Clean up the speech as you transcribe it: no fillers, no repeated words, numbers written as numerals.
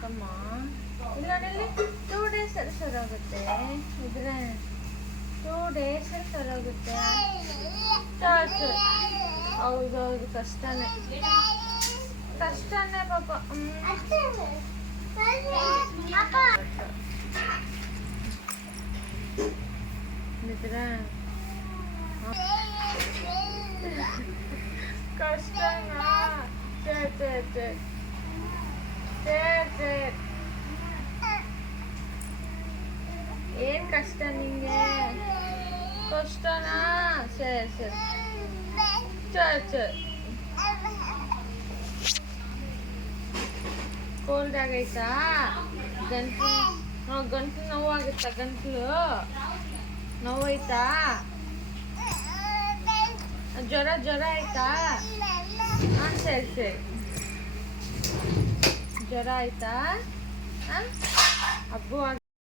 ಕಮ್ಮ ಇಲ್ಲ ಇಲ್ಲಿ 2 days ಅಲ್ಲಿ ಸರೋಗುತ್ತೆ ಇದ್ರೆ 2 days ಅಲ್ಲಿ ಸರೋಗುತ್ತೆ ಚಾರ್ಜ್ ಹೌದೌದು ಕಷ್ಟನೇ ಪಾಪ ನಿದ್ರೆ ಕಷ್ಟನಾ ಸರಿ ಏನ್ ಕಷ್ಟ ನಿಂಗೆ ಕಷ್ಟನಾ ಸರಿ ಕೋಲ್ಡ್ ಆಗೈತಾ ಗಂಟ್ಲು ನೋವಾಗುತ್ತಾ ಗಂಟ್ಲು ನೋವಾಯ್ತಾ ಜ್ವರ ಆಯ್ತಾ ಹಾಂ ಸರಿ ಜ್ವರ ಆಯ್ತಾ ಹಬ್ಬ